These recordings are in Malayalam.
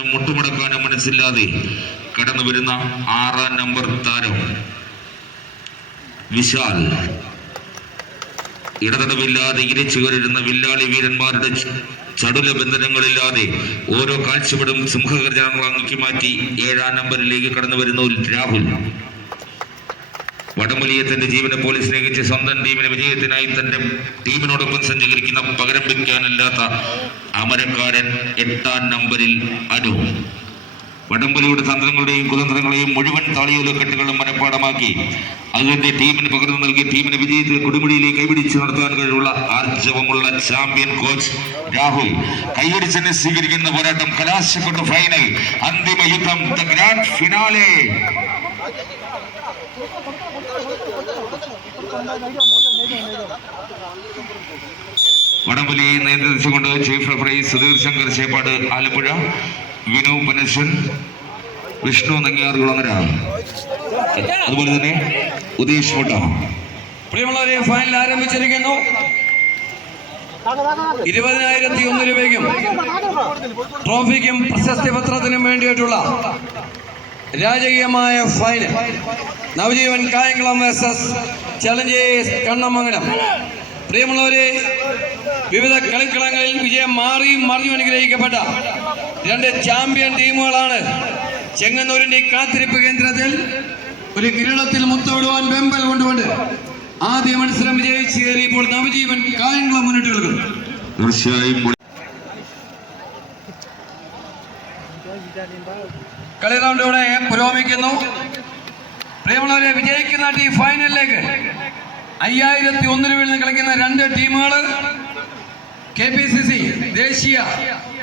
മുട്ടുമടക്കാനും മനസ്സില്ലാതെ കടന്നു വരുന്ന ആറാം നമ്പർ താരം വിശാൽ. ഇടതടവില്ലാതെ ഇരച്ചു കയറുന്ന വില്ലാളി വീരന്മാരുടെ ചടുല ബന്ധനങ്ങളില്ലാതെ ഓരോ കാഴ്ചപ്പെടും സിംഹഗർജനങ്ങളാക്കി മാറ്റി ഏഴാം നമ്പറിലേക്ക് കടന്നു വരുന്ന രാഹുൽ. വടംവലിയെ തന്റെ ജീവനെ പോലെ സ്നേഹിച്ച് സ്വന്തം ടീമിന് വിജയത്തിനായി തന്റെ ടീമിനോടൊപ്പം സഞ്ചരിക്കുന്ന പകരം വെക്കാനല്ലാത്ത അമരക്കാരൻ എട്ടാം നമ്പറിൽ അനു വടംവലിയുടെ തന്ത്രങ്ങളുടെയും കുതന്ത്രങ്ങളെയും മുഴുവൻ താളിയോലക്കെട്ടുകളും മനഃപ്പാടമാക്കി അതിന്റെ ടീമിന് പകർന്നു നൽകി ടീമിനെ വിജയത്തിൽ കൊടുമുടിയിലേക്ക് കൈപിടിച്ച് നടത്താൻ കഴിവുള്ള ആർജവമുള്ള ചാമ്പ്യൻ കോച്ച് രാഹുൽ. കൈയടിച്ചെന്നെ സ്വീകരിക്കുന്ന പോരാട്ടം കലാശക്കൊണ്ട് ഫൈനൽ അന്തിമ യുദ്ധം ദ ഗ്രാൻഡ് ഫിനാലെ വടംവലിയെ നിയന്ത്രിച്ചുകൊണ്ട് ചീഫ് റഫറി സുധീർ ശങ്കർ ചേപ്പാട് ആലപ്പുഴ. വിനു വിഷ്ണു വിഷ്ണു നങ്ങിയാറുകുളങ്ങര അതുപോലെ തന്നെ ഉദീഷ് പ്രിയമുള്ളവരെ ഫൈനൽ ആരംഭിച്ചിരിക്കുന്നു. ഇരുപതിനായിരത്തി ഒന്ന് രൂപയ്ക്കും ട്രോഫിക്കും പ്രശസ്തി പത്രത്തിനും വേണ്ടിയിട്ടുള്ള രാജകീയമായ final Navajeevan Kayamkulam versus challengers Kannamangalam. പ്രിയമുള്ളവരെ വിവിധ കളിക്കളങ്ങളിൽ വിജയം മാറിയും മറിഞ്ഞും അനുഗ്രഹിക്കപ്പെട്ട രണ്ട് ചാമ്പ്യൻ ടീമുകളാണ്. ചെങ്ങന്നൂരിന്റെ കാത്തിരിപ്പ് കേന്ദ്രത്തിൽ ഒരു കിരീടത്തിൽ മുത്തമിടുവാൻ വെമ്പൽ കൊണ്ടുകൊണ്ട് ആദ്യ മത്സരം വിജയിച്ച് കയറിയപ്പോൾ നവജീവൻ കായംകുളം മുന്നിട്ട് കിടക്കും തീർച്ചയായും കളി റൗണ്ട് ഇവിടെ പുരോഗമിക്കുന്നു. പ്രിയമുള്ളവരെ വിജയിക്കുന്ന ടീം ഫൈനലിലേക്ക് അയ്യായിരത്തി ഒന്ന് വീഴുന്ന കളിക്കുന്ന രണ്ട് ടീമുകൾ കെ പി സി സി ദേശീയ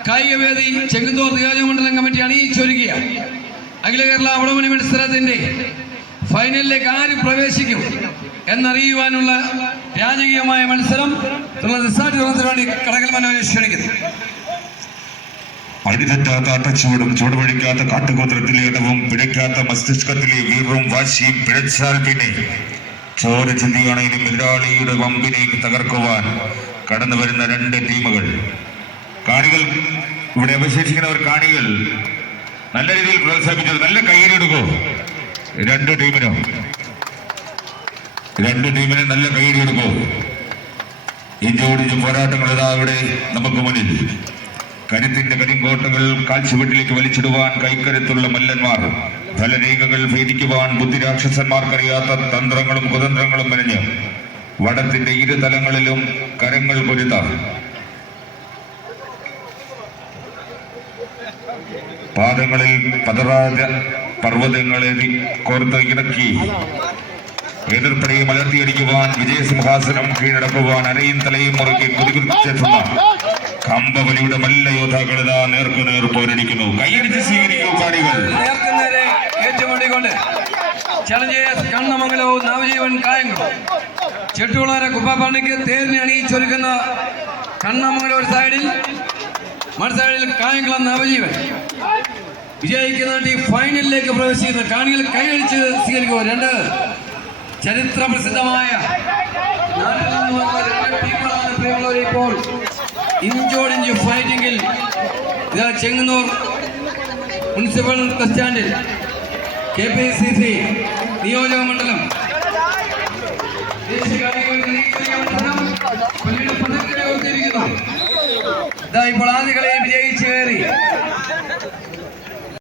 കായികവേദി ചെങ്ങന്നൂർ നിയോജകമണ്ഡലം കമ്മിറ്റി അണിയിച്ചൊരുക്കിയ അഖില കേരള അവളമണി മത്സരത്തിന്റെ ഫൈനലിലേക്ക് ആര് പ്രവേശിക്കും എന്നറിയുവാനുള്ള രാജകീയമായ മത്സരം വേണ്ടി കടകൽ മനോജ് ക്ഷണിക്കുന്നു. അടിതെറ്റാത്ത അത്തച്ചുവടും ചുവടുവഴിക്കാത്ത കാട്ടുഗോത്രത്തിലെ ഇടവും പിഴയ്ക്കാത്ത മസ്തിഷ്കത്തിലെ വീറും വാശിയും പിഴച്ചാൽ പിന്നെ ചോര ചിന്തിയാണെങ്കിലും എതിരാളിയുടെ വമ്പിനെ തകർക്കുവാൻ കടന്നു വരുന്ന രണ്ട് ടീമുകൾ. കാണികൾ ഇവിടെ അവശേഷിക്കുന്നവർ കാണികൾ നല്ല രീതിയിൽ പ്രോത്സാഹിപ്പിച്ചത് നല്ല കയ്യടിയെടുക്കൂ രണ്ട് ടീമിനും. രണ്ട് ടീമിനും നല്ല കയ്യടിയെടുക്കൂ ഇഞ്ചോടിഞ്ചും പോരാട്ടങ്ങൾ ഇതാ ഇവിടെ നമുക്ക് മുന്നിൽ. കരുത്തിന്റെ കരിങ്കോട്ടകൾ കാൽച്ചുവട്ടിലേക്ക് വലിച്ചിടുവാൻ കൈക്കരുത്തുള്ള മല്ലന്മാർ. ഫലരേഖകൾ ഭേദിക്കുവാൻ ബുദ്ധിരാക്ഷസന്മാർക്കറിയാത്ത തന്ത്രങ്ങളും കുതന്ത്രങ്ങളും മെനഞ്ഞ്. വടത്തിന്റെ ഇരുതലങ്ങളിലും കരങ്ങൾ പൊരുത്ത പാദങ്ങളിൽ പതരാജ പർവതങ്ങളെ കോർത്ത് കിടക്കി എതിർപ്പടയെ മലർത്തിയടിക്കുവാൻ വിജയസിംഹാസനം കീഴടക്കുവാൻ അരയും തലയും മുറുക്കി കുതികുതിച്ചെത്തുന്ന കമ്പവലിയുടെ മല്ല യോദ്ധാക്കളിതാ നേർക്കു നേർ പോരടിക്കുന്നു. കൈയടിച്ച് സ്വീകരിക്കൂ കാണികൾ കണ്ണമംഗലവും നവജീവൻ കായംകുളം. ചെട്ടുകുളാര കുപ്പാപ്പള്ളിക്ക് തേരിനെ അണിയിച്ചൊരുക്കുന്ന കണ്ണമംഗലം ഒരു സൈഡിൽ സൈഡിൽ കായംകുളം നവജീവൻ വിജയിക്കുന്ന ടീം ഫൈനലിലേക്ക് പ്രവേശിക്കുന്ന കാണികൾ കൈയടിച്ച് സ്വീകരിക്കുക. രണ്ട്. ചരിത്ര പ്രസിദ്ധമായ ഇഞ്ചോടിഞ്ച് ഫൈറ്റിംഗിൽ ഇതാ ചെങ്ങന്നൂർ മുനിസിപ്പൽ ബസ് സ്റ്റാൻഡിൽ. കെ പി സി സി നിയോജക മണ്ഡലം. ഇതാ ഇപ്പോൾ ആദ്യ കളിയിൽ വിജയിച്ച് കയറി